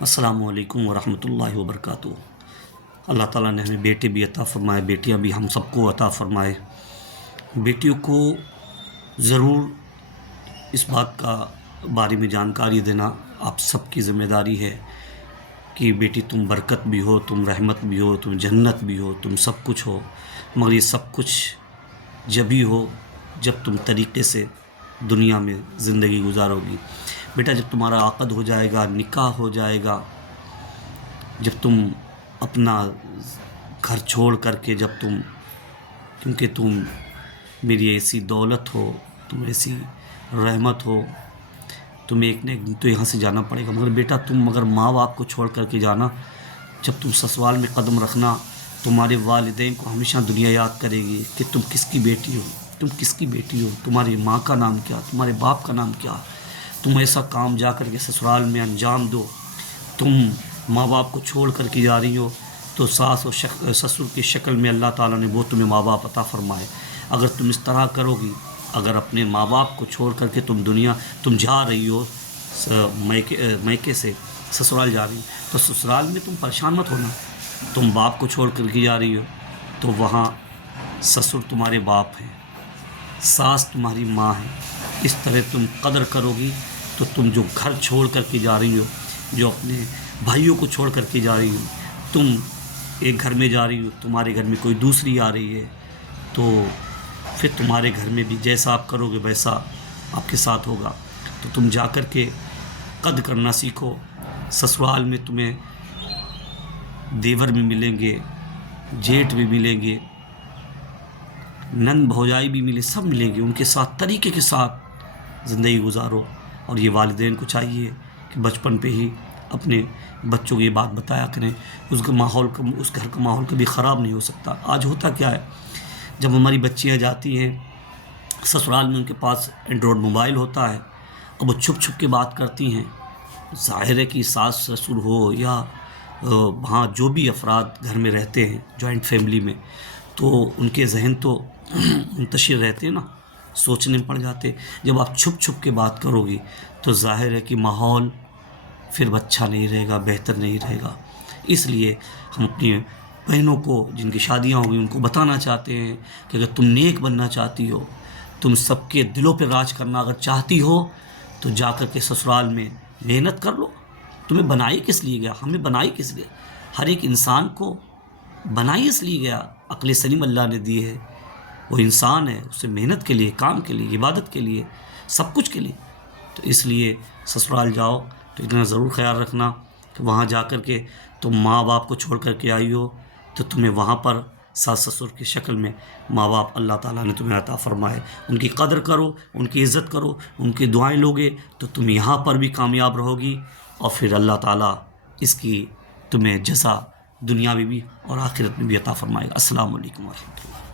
السلام علیکم ورحمۃ اللہ وبرکاتہ۔ اللہ تعالیٰ نے ہمیں بیٹے بھی عطا فرمائے، بیٹیاں بھی ہم سب کو عطا فرمائے۔ بیٹیوں کو ضرور اس بات کا بارے میں جانکاری دینا آپ سب کی ذمہ داری ہے کہ بیٹی تم برکت بھی ہو، تم رحمت بھی ہو، تم جنت بھی ہو، تم سب کچھ ہو، مگر یہ سب کچھ جبھی ہو جب تم طریقے سے دنیا میں زندگی گزارو گی۔ بیٹا جب تمہارا عقد ہو جائے گا، نکاح ہو جائے گا، جب تم اپنا گھر چھوڑ کر کے کیونکہ تم میری ایسی دولت ہو، تم ایسی رحمت ہو، تمہیں ایک نہ ایک دن تو یہاں سے جانا پڑے گا، مگر بیٹا تم مگر ماں باپ کو چھوڑ کر کے جانا۔ جب تم سسرال میں قدم رکھنا، تمہارے والدین کو ہمیشہ دنیا یاد کرے گی کہ تم کس کی بیٹی ہو، تم کس کی بیٹی ہو، تمہاری ماں کا نام کیا، تمہارے باپ کا نام کیا۔ تم ایسا کام جا کر کے سسرال میں انجام دو، تم ماں باپ کو چھوڑ کر کے جا رہی ہو تو ساس و سسر کی شکل میں اللہ تعالیٰ نے وہ تمہیں ماں باپ عطا فرمائے۔ اگر تم اس طرح کرو گی، اگر اپنے ماں باپ کو چھوڑ کر کے تم جا رہی ہو میکے سے سسرال جا رہی ہو، تو سسرال میں تم پریشان مت ہونا۔ تم باپ کو چھوڑ کر کے جا رہی ہو تو وہاں سسر تمہارے باپ ہیں، ساس تمہاری ماں ہے۔ اس طرح تم قدر کرو گی تو تم جو گھر چھوڑ کر کے جا رہی ہو، جو اپنے بھائیوں کو چھوڑ کر کے جا رہی ہو، تم ایک گھر میں جا رہی ہو، تمہارے گھر میں کوئی دوسری آ رہی ہے، تو پھر تمہارے گھر میں بھی جیسا آپ کرو گے ویسا آپ کے ساتھ ہوگا۔ تو تم جا کر کے قدر کرنا سیکھو۔ سسرال میں تمہیں دیور بھی ملیں گے، جیٹھ بھی ملیں گے، نند بھوجائی بھی ملے، سب ملیں گے، ان کے ساتھ طریقے کے ساتھ زندگی گزارو۔ اور یہ والدین کو چاہیے کہ بچپن پہ ہی اپنے بچوں کو یہ بات بتایا کریں۔ اس گھر کا ماحول کبھی خراب نہیں ہو سکتا۔ آج ہوتا کیا ہے، جب ہماری بچیاں جاتی ہیں سسرال میں، ان کے پاس اینڈرائڈ موبائل ہوتا ہے، اب وہ چھپ چھپ کے بات کرتی ہیں۔ ظاہر ہے کہ ساس سسر ہو یا وہاں جو بھی افراد گھر میں رہتے ہیں جوائنٹ فیملی میں، تو ان کے ذہن تو منتشر رہتے ہیں نا، سوچنے پڑ جاتے۔ جب آپ چھپ چھپ کے بات کرو گی تو ظاہر ہے کہ ماحول پھر اچھا نہیں رہے گا، بہتر نہیں رہے گا۔ اس لیے ہم اپنی بہنوں کو جن کی شادیاں ہوں گی ان کو بتانا چاہتے ہیں کہ اگر تم نیک بننا چاہتی ہو، تم سب کے دلوں پہ راج کرنا اگر چاہتی ہو، تو جا کر کے سسرال میں محنت کر لو۔ تمہیں بنائی کس لیے گیا، ہمیں بنائی کس لیے؟ ہر ایک انسان کو بنائی اس لیے گیا، عقل سلیم اللہ نے دی ہے، وہ انسان ہے، اسے محنت کے لیے، کام کے لیے، عبادت کے لیے، سب کچھ کے لیے۔ تو اس لیے سسرال جاؤ تو اتنا ضرور خیال رکھنا کہ وہاں جا کر کے تم ماں باپ کو چھوڑ کر کے آئی ہو تو تمہیں وہاں پر ساس سسر کی شکل میں ماں باپ اللہ تعالیٰ نے تمہیں عطا فرمائے۔ ان کی قدر کرو، ان کی عزت کرو، ان کی دعائیں لوگے تو تم یہاں پر بھی کامیاب رہو گی، اور پھر اللہ تعالیٰ اس کی تمہیں جزا دنیا میں بھی اور آخرت میں بھی عطا فرمائے گا۔ السلام علیکم ورحمۃ اللہ۔